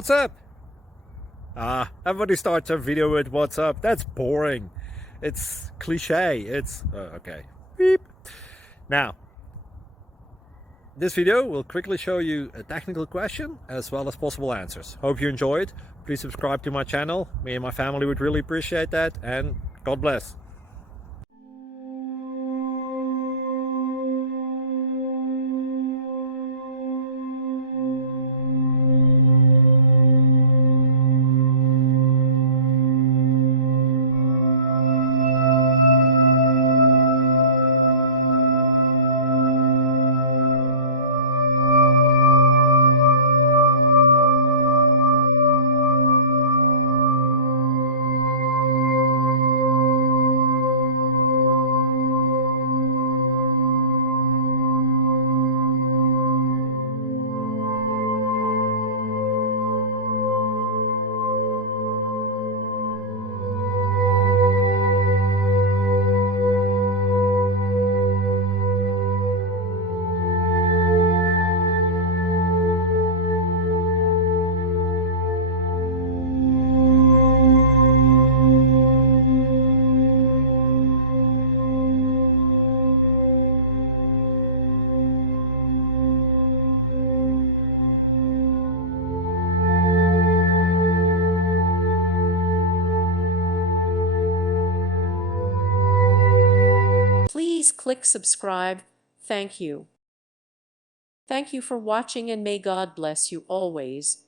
What's up? Everybody starts their video with what's up. That's boring. It's cliche. It's okay. Beep. Now, this video will quickly show you a technical question as well as possible answers. Hope you enjoyed. Please subscribe to my channel. Me and my family would really appreciate that, and God bless. Please click subscribe. Thank you. Thank you for watching, and may God bless you always.